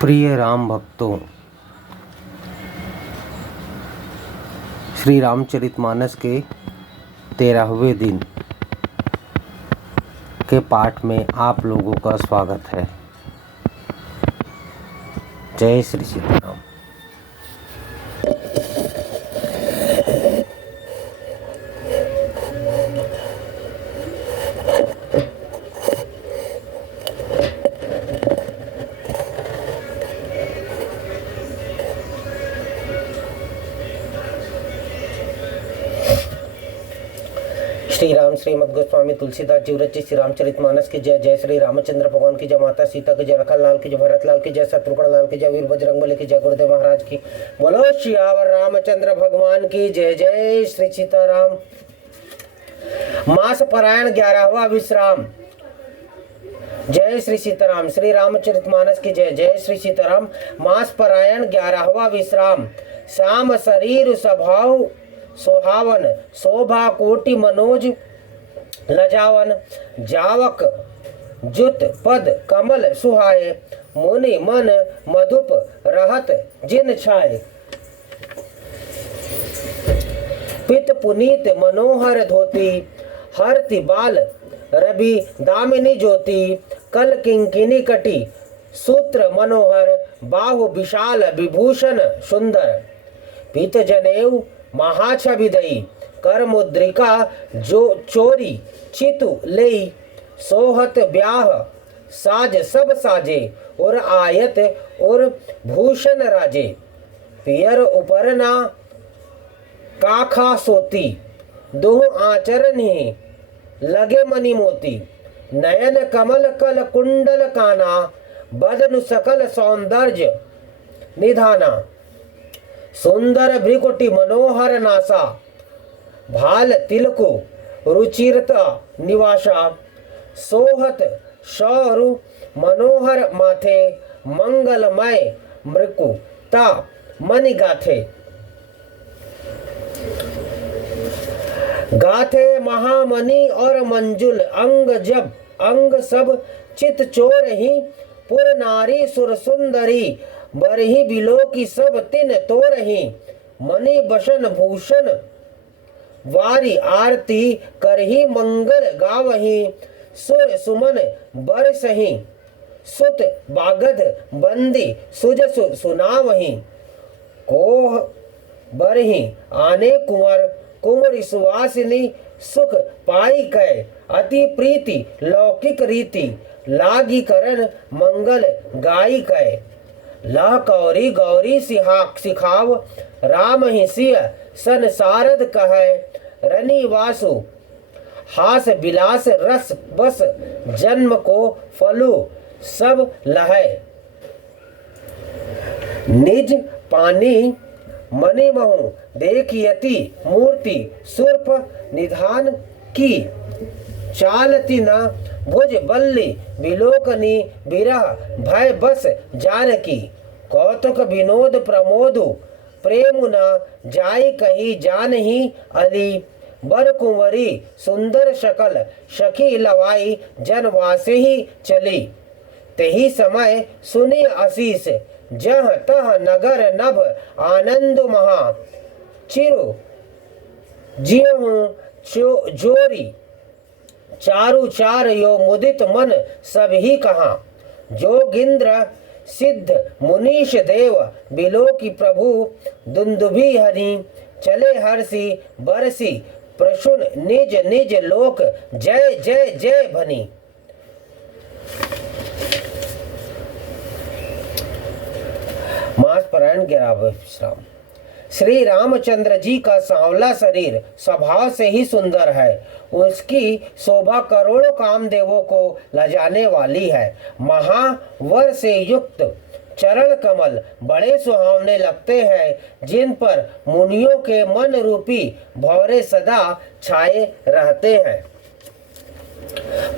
प्रिय राम भक्तों, श्री रामचरितमानस के 13वें दिन के पाठ में आप लोगों का स्वागत है। जय श्री सीताराम। श्री राम श्रीमद गोस्वामी तुलसीदास जी रचित श्री रामचरितमानस की जय। जय श्री रामचंद्र भगवान की जय। माता सीता की जय। लखन लाल की जय। भरत लाल की जय। शत्रुघ्न लाल की जय। वीर बजरंगबली की जय। गुरुदेव महाराज की बोलो। श्यावर रामचंद्र भगवान की जय। जय श्री सीताराम। मास पारायण 11वां विश्राम। जय श्री सीताराम। श्री रामचरितमानस की जय। जय श्री सीताराम। मास पारायण 11वां विश्राम। श्याम शरीर स्वभाव सोहावन, शोभा कोटि मनोज लजावन, जावक जुत पद कमल सुहाए, मुनि मन मधुप रहत जिन छाए। पित पुनीत मनोहर धोती, हरति बाल रवि दामिनी ज्योति, कल किंकिनी कटी सूत्र मनोहर, बाहु विशाल विभूषण सुंदर। पीत जनेऊ महाछविदई, कर मुद्रिका जो चोरी चितु लेई, सोहत ब्याह साज सब साजे, और आयत और भूषण राजे। पियर उपरना काखा सोती, दोह आचरण ही लगे मणि मोती। नयन कमल कल कुंडल काना, बदनु सकल सौंदर्य निधाना। सुंदर भ्रिकुटी मनोहर नासा, भाल तिलको रुचिरता निवासा। सोहत शौरु मनोहर माथे, मंगलमय मृकु ता मणि गाथे। गाथे महामणि और मंजुल, अंग जब अंग सब चित चोर ही। पुर नारी सुर सुंदरी, बरही बिलो की सब तिन तो रही। मणि बसन भूषण वारी आरती, करही मंगल गावही। सुर सुमन बरसही, सुत बागध बंदी सुजस सुनावही। कोह बरही आने कुंवर, कुंवरी सुवासिनी, सुख पाई कै अति प्रीति लौकिक रीति। लागी करन मंगल गाई कै, लह कौरी गौरी सिखाव। राम ही सिय संसारद कहे, रनि वासु हास बिलास रस बस। जन्म को फलु सब लहै, निज पानी मणि महु। देखियति मूर्ति सुर्प निधान की, चालती न भुज बल्ली विलोकनी। विरह भय बस जानकी, कौतुक विनोद प्रमोदु। प्रेम न जाय कही जानही अली, बर कुंवरी सुंदर शकल। सखी लवाई जनवासे ही चली, तेही समय सुनी आशीष। जह तह नगर नभ आनंद महा, चिरु जियहु जोरी। चारु चार यो मुदित मन सभी कहा, जोगिंद्र सिद्ध मुनीश देव। बिलो की प्रभु दुंदुभि हरि, चले हर्षि बरसी प्रसुन निज निज लोक। जय जय जय भनी। मास पारायण 11वां विश्राम। श्री रामचंद्र जी का सांवला शरीर स्वभाव से ही सुंदर है। उसकी शोभा करोड़ों कामदेवों को लजाने वाली है। महावर से युक्त चरण कमल बड़े सुहावने लगते हैं, जिन पर मुनियों के मन रूपी भौरे सदा छाए रहते हैं।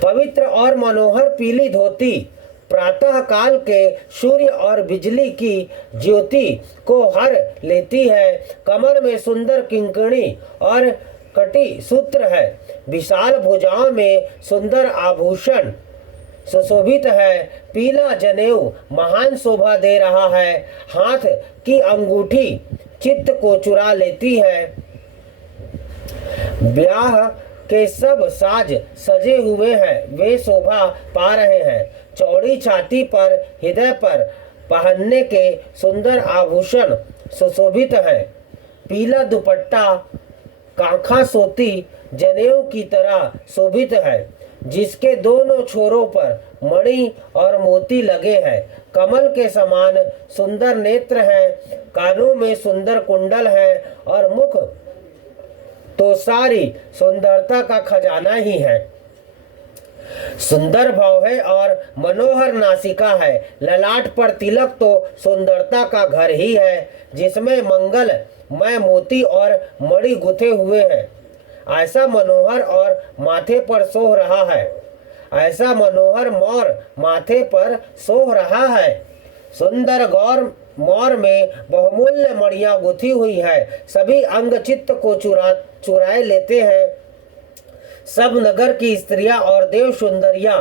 पवित्र और मनोहर पीली धोती प्रातः काल के सूर्य और बिजली की ज्योति को हर लेती है। कमर में सुंदर किंकणी और कटी सूत्र है। विशाल भुजाओं में सुंदर आभूषण सुशोभित है। पीला जनेऊ महान शोभा दे रहा है। हाथ की अंगूठी चित्त को चुरा लेती है। ब्याह के सब साज सजे हुए हैं, वे शोभा पा रहे हैं। चौड़ी छाती पर हृदय पर पहनने के सुंदर आभूषण सुशोभित है। पीला दुपट्टा कांखा सोती जनेऊ की तरह शोभित है, जिसके दोनों छोरों पर मणि और मोती लगे हैं। कमल के समान सुंदर नेत्र हैं, कानों में सुंदर कुंडल है और मुख तो सारी सुंदरता का खजाना ही है। सुंदर भाव है और मनोहर नासिका है। ललाट पर तिलक तो सुंदरता का घर ही है, जिसमें मंगल में मोती और मणि गुथे हुए हैं। ऐसा मनोहर और माथे पर सोह रहा है। ऐसा मनोहर मोर माथे पर सोह रहा है। सुंदर गौर मोर में बहुमूल्य मणियां गुथी हुई है। सभी अंग चित्त को चुराए लेते हैं। सब नगर की स्त्रियां और देव सुंदरियां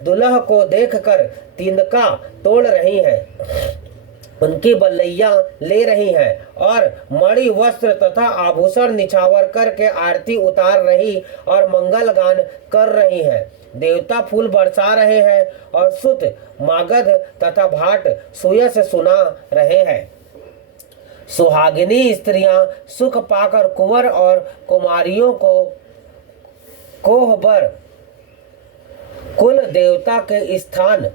दुल्हा को देखकर तिनका तोड़ रही हैं, उनकी बल्लैया ले रही हैं और मणि वस्त्र तथा आभूषण निछावर करके आरती उतार रही और मंगल गान कर रही हैं। देवता फूल बरसा रहे हैं और सुत मागध तथा भाट सुयस सुना रहे हैं। सुहागिनी स्त्रियां सुख पाकर कुंवर और कुमारियों को कोहबर कुल देवता के स्थान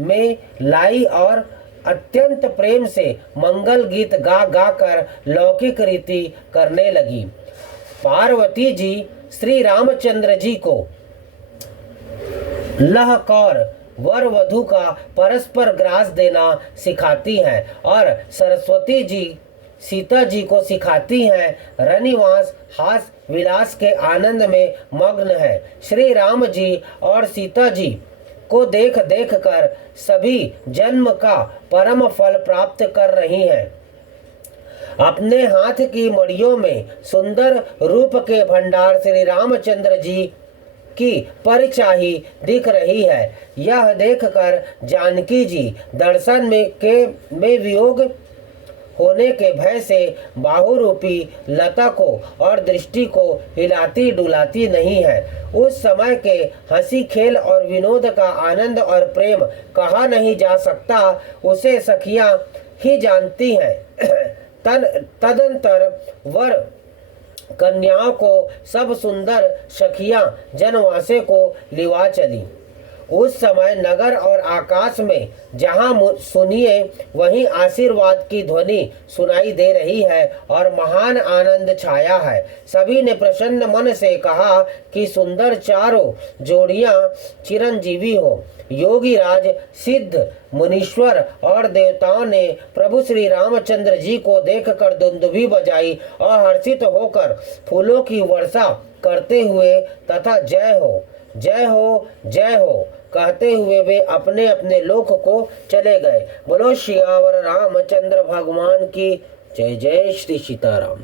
में लाई और अत्यंत प्रेम से मंगल गीत गा गा कर लौकिक रीति करने लगी। पार्वती जी श्री रामचंद्र जी को लह कौर वर वधु का परस्पर ग्रास देना सिखाती हैं और सरस्वती जी सीता जी को सिखाती हैं। रनिवास हास विलास के आनंद में मग्न है। श्री राम जी और सीता जी को देख देख कर सभी जन्म का परम फल प्राप्त कर रही हैं। अपने हाथ की मड़ियों में सुंदर रूप के भंडार श्री रामचंद्र जी की परिचाही दिख रही है। यह देखकर जानकी जी दर्शन में वियोग होने के भय से बाहुरूपी लता को और दृष्टि को हिलाती डुलाती नहीं है। उस समय के हंसी खेल और विनोद का आनंद और प्रेम कहा नहीं जा सकता, उसे सखियां ही जानती हैं। तदंतर वर कन्याओं को सब सुंदर सखियां जनवासे को लिवा चली। उस समय नगर और आकाश में जहां सुनिए वहीं आशीर्वाद की ध्वनि सुनाई दे रही है और महान आनंद छाया है। सभी ने प्रसन्न मन से कहा कि सुंदर चारों जोड़ियां चिरंजीवी हो। योगी राज सिद्ध मुनीश्वर और देवताओं ने प्रभु श्री रामचंद्र जी को देखकर दुंदुभी बजाई और हर्षित होकर फूलों की वर्षा करते हुए तथा जय हो जय हो जय हो कहते हुए वे अपने अपने लोक को चले गए। बोलो सियावर रामचंद्र भगवान की जय। जय श्री सीताराम।